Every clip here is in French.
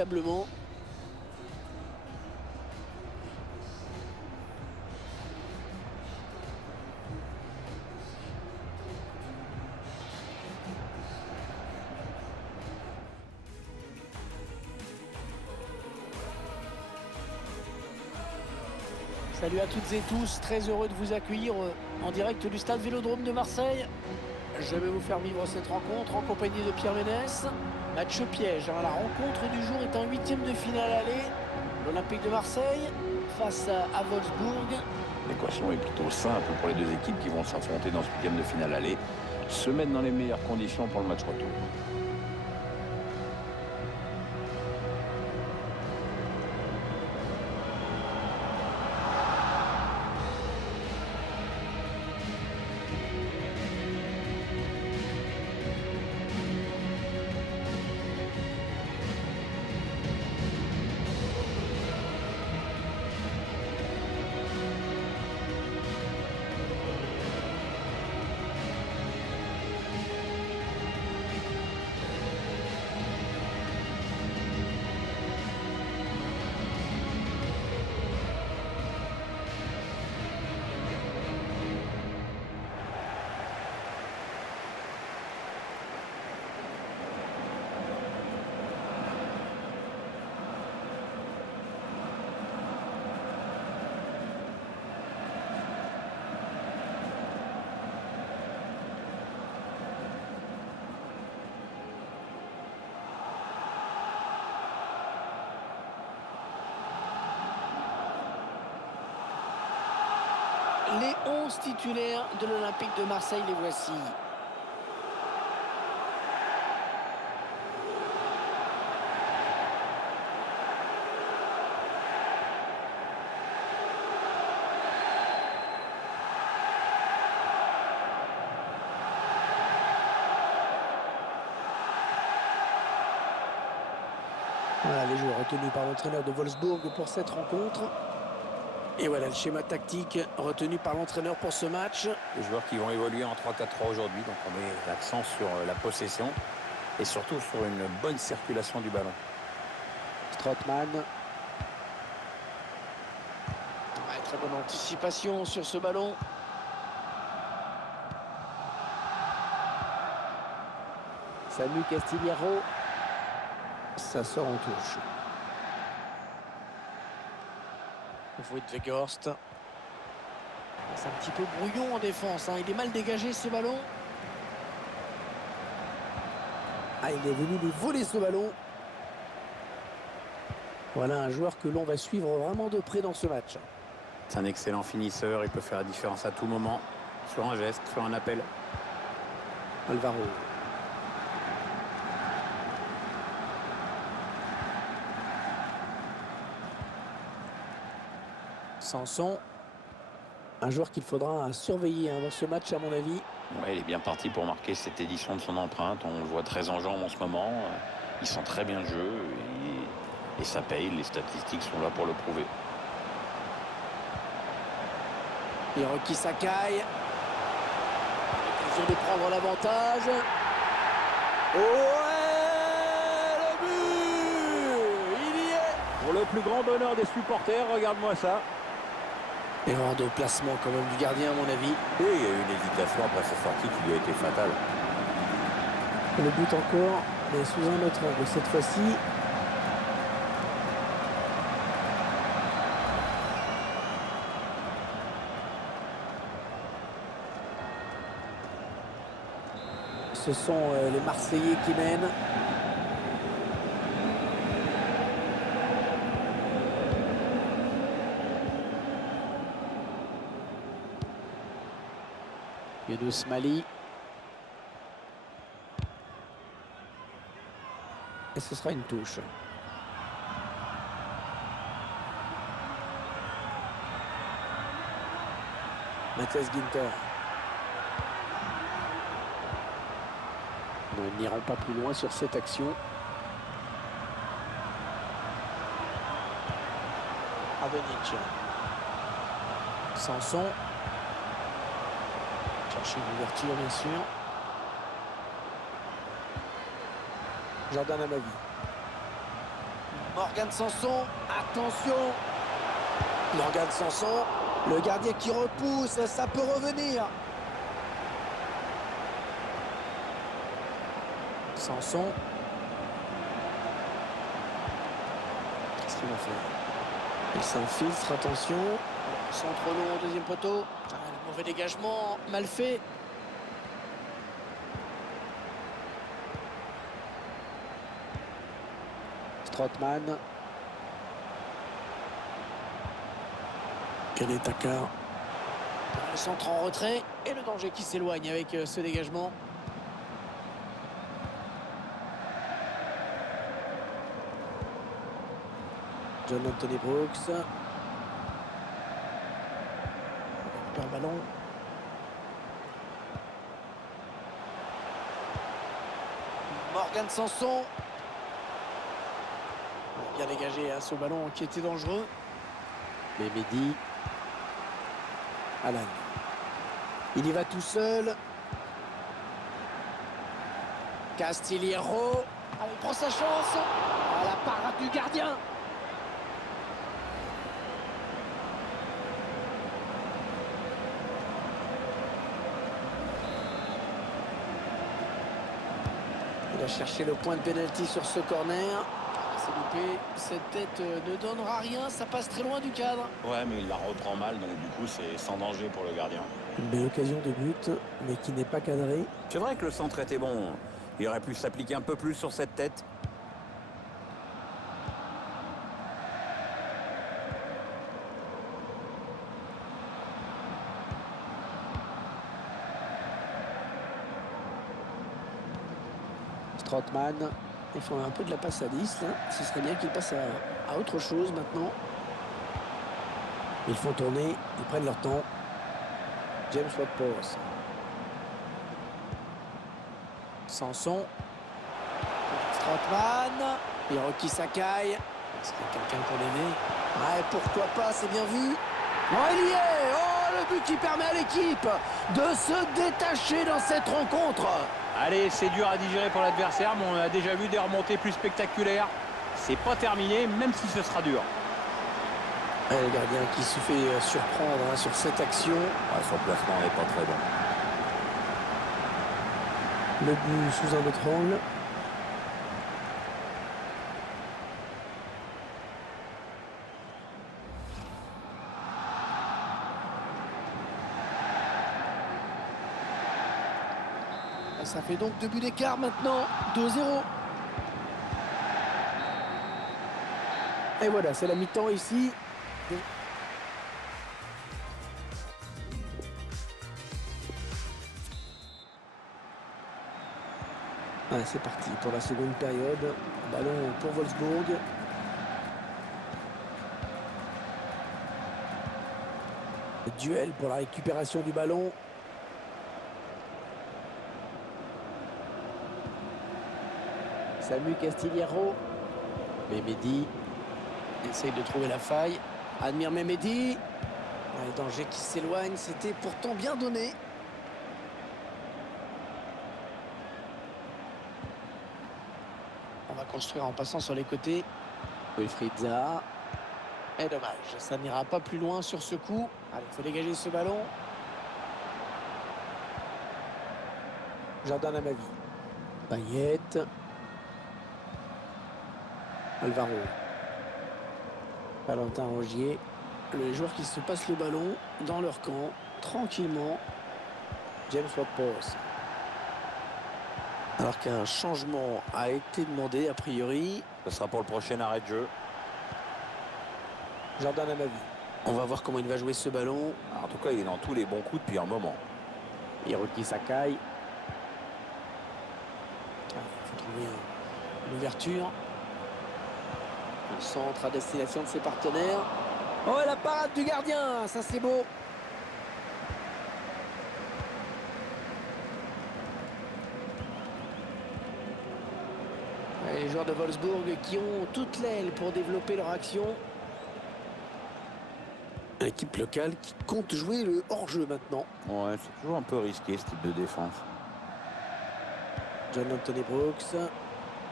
inévitablement. Salut à toutes et tous, très heureux de vous accueillir en direct du stade Vélodrome de Marseille. Je vais vous faire vivre cette rencontre en compagnie de Pierre Ménès. Match piège, hein. La rencontre du jour est un 8e de finale aller. L'Olympique de Marseille face à Wolfsburg. L'équation est plutôt simple pour les deux équipes qui vont s'affronter dans ce 8e de finale aller. Se mettre dans les meilleures conditions pour le match retour. Les 11 titulaires de l'Olympique de Marseille, les voici. Voilà les joueurs retenus par l'entraîneur de Wolfsburg pour cette rencontre. Et voilà le schéma tactique retenu par l'entraîneur pour ce match. Les joueurs qui vont évoluer en 3-4-3 aujourd'hui, donc on met l'accent sur la possession et surtout sur une bonne circulation du ballon. Strootman. Ouais, très bonne anticipation sur ce ballon. Samu Castillero. Ça sort en touche. Voet Weghorst. C'est un petit peu brouillon en défense, hein. Il est mal dégagé ce ballon. Ah, il est venu lui voler ce ballon. Voilà un joueur que l'on va suivre vraiment de près dans ce match. C'est un excellent finisseur, il peut faire la différence à tout moment, sur un geste, sur un appel. Alvaro. Sanson, un joueur qu'il faudra surveiller dans ce match à mon avis. Ouais, il est bien parti pour marquer cette édition de son empreinte. On le voit très en jambes en ce moment. Il sent très bien le jeu et ça paye. Les statistiques sont là pour le prouver. Hiroki Sakai. L'occasion de prendre l'avantage. Ouais, le but! Il y est! Pour le plus grand bonheur des supporters, regarde-moi ça. Erreur de placement quand même du gardien à mon avis. Et il y a eu une hésitation après sa sortie qui lui a été fatale. Le but encore, mais sous un autre angle cette fois-ci. Ce sont les Marseillais qui mènent. Younous Mali. Et ce sera une touche. Matthias Ginter. Nous n'irons pas plus loin sur cette action. Avenic. Sanson. Chercher une ouverture, bien sûr. Jordan Amavi. Morgan Sanson, attention. Morgan Sanson, le gardien qui repousse, ça peut revenir. Sanson. Qu'est-ce qu'il va faire? Il s'infiltre, attention. Centre long au deuxième poteau. Ah, le mauvais dégagement, mal fait. Strootman. Kenetaka. Le centre en retrait et le danger qui s'éloigne avec ce dégagement. John Anthony Brooks. On récupère le ballon. Morgan Sanson. Bien dégagé à ce ballon qui était dangereux. Mehmedi. Alan. Il y va tout seul. Castillejo. Ah, il prend sa chance. Ah, la parade du gardien. Il a cherché le point de pénalty sur ce corner. C'est loupé. Cette tête ne donnera rien. Ça passe très loin du cadre. Ouais, mais il la reprend mal, donc du coup, c'est sans danger pour le gardien. Une belle occasion de but, mais qui n'est pas cadrée. C'est vrai que le centre était bon. Il aurait pu s'appliquer un peu plus sur cette tête. Strootman, ils font un peu de la passe à 10 là. Ce serait bien qu'ils passent à autre chose maintenant. Ils font tourner, ils prennent leur temps. James Ward-Prowse. Sanson. Strootman. Hiroki Sakai. Est-ce qu'il y a quelqu'un pour l'aider? Ouais, pourquoi pas, c'est bien vu. Oh, il y est. Oh, le but qui permet à l'équipe de se détacher dans cette rencontre. Allez, c'est dur à digérer pour l'adversaire, mais on a déjà vu des remontées plus spectaculaires. C'est pas terminé, même si ce sera dur. Le gardien qui se fait surprendre sur cette action. Ouais, son placement n'est pas très bon. Le but sous un autre angle. Ça fait donc 2 buts d'écart maintenant. 2-0. Et voilà, c'est la mi-temps ici. Allez, c'est parti pour la seconde période. Ballon pour Wolfsburg. Duel pour la récupération du ballon. Samu Castillejo. Mehmedi essaye de trouver la faille. Admire Mehmedi. Les dangers qui s'éloignent, c'était pourtant bien donné. On va construire en passant sur les côtés. Wilfried Zaha. Et dommage, ça n'ira pas plus loin sur ce coup. Allez, il faut dégager ce ballon. Jordan Amavi. Payet. Alvaro. Valentin Rogier. Les joueurs qui se passent le ballon dans leur camp, tranquillement. James Ward-Prowse. Alors qu'un changement a été demandé, a priori. Ce sera pour le prochain arrêt de jeu. Jordan Amavi. On va voir comment il va jouer ce ballon. En tout cas, il est dans tous les bons coups depuis un moment. Hiroki Sakai. Il faut trouver une ouverture. Le centre à destination de ses partenaires. Oh, la parade du gardien, ça c'est beau. Les joueurs de Wolfsburg qui ont toute l'aile pour développer leur action. L'équipe locale qui compte jouer le hors-jeu maintenant. Ouais, c'est toujours un peu risqué ce type de défense. John Anthony Brooks.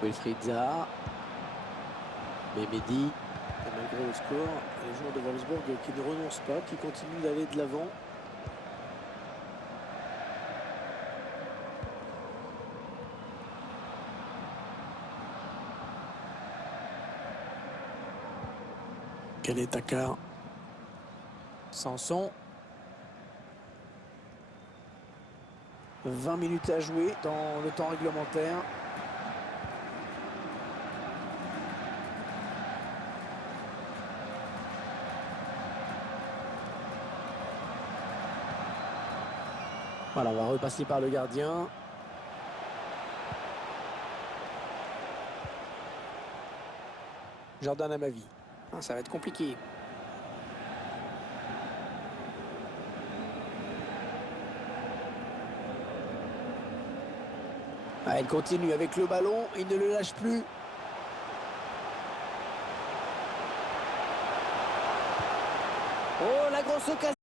Wilfried Zaha. Mehdi. Et malgré le score, les joueurs de Wolfsburg qui ne renoncent pas, qui continuent d'aller de l'avant. Quel est Takar? Sanson. 20 minutes à jouer dans le temps réglementaire. Voilà, on va repasser par le gardien. Jordan Amavi. Ah, ça va être compliqué. Ah, il continue avec le ballon, il ne le lâche plus. Oh, la grosse occasion.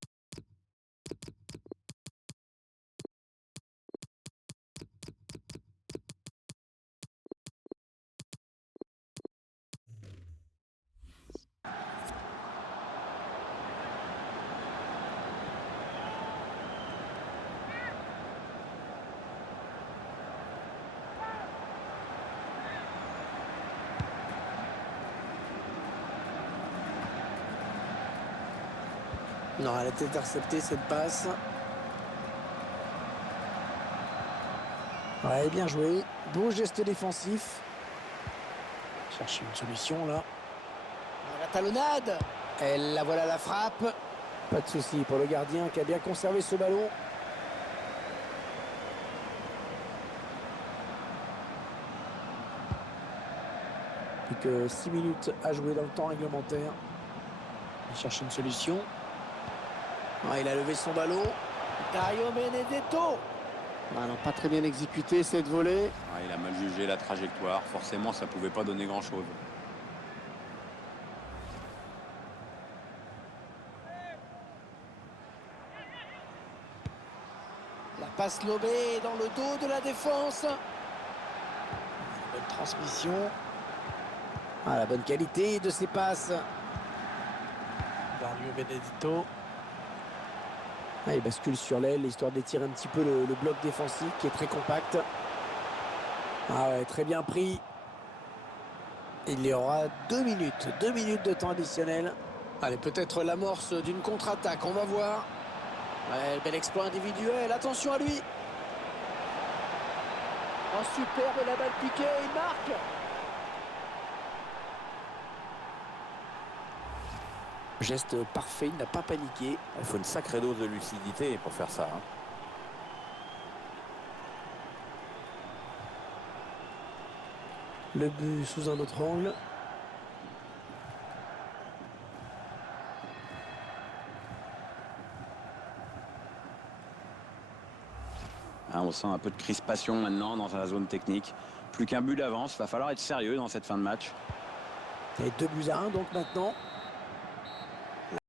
Non, elle a été interceptée cette passe. Ouais, bien joué. Beau geste défensif. Chercher une solution là. La talonnade. Et la voilà la frappe. Pas de souci pour le gardien qui a bien conservé ce ballon. Plus que 6 minutes à jouer dans le temps réglementaire. Il cherche une solution. Ah, il a levé son ballon. Dario Benedetto. Ah non, pas très bien exécuté cette volée. Ah, il a mal jugé la trajectoire. Forcément, ça ne pouvait pas donner grand-chose. La passe lobée dans le dos de la défense. La bonne transmission. Ah, la bonne qualité de ses passes. Dario Benedetto. Ah, il bascule sur l'aile, histoire d'étirer un petit peu le bloc défensif qui est très compact. Ah ouais, très bien pris. Il y aura 2 minutes. 2 minutes de temps additionnel. Allez, peut-être l'amorce d'une contre-attaque, on va voir. Ouais, bel exploit individuel, attention à lui. Oh, superbe, la balle piquée, il marque. Geste parfait, il n'a pas paniqué. Il faut une sacrée dose de lucidité pour faire ça. Hein. Le but sous un autre angle. Hein, on sent un peu de crispation maintenant dans la zone technique. Plus qu'un but d'avance, il va falloir être sérieux dans cette fin de match. Et 2-1 donc maintenant.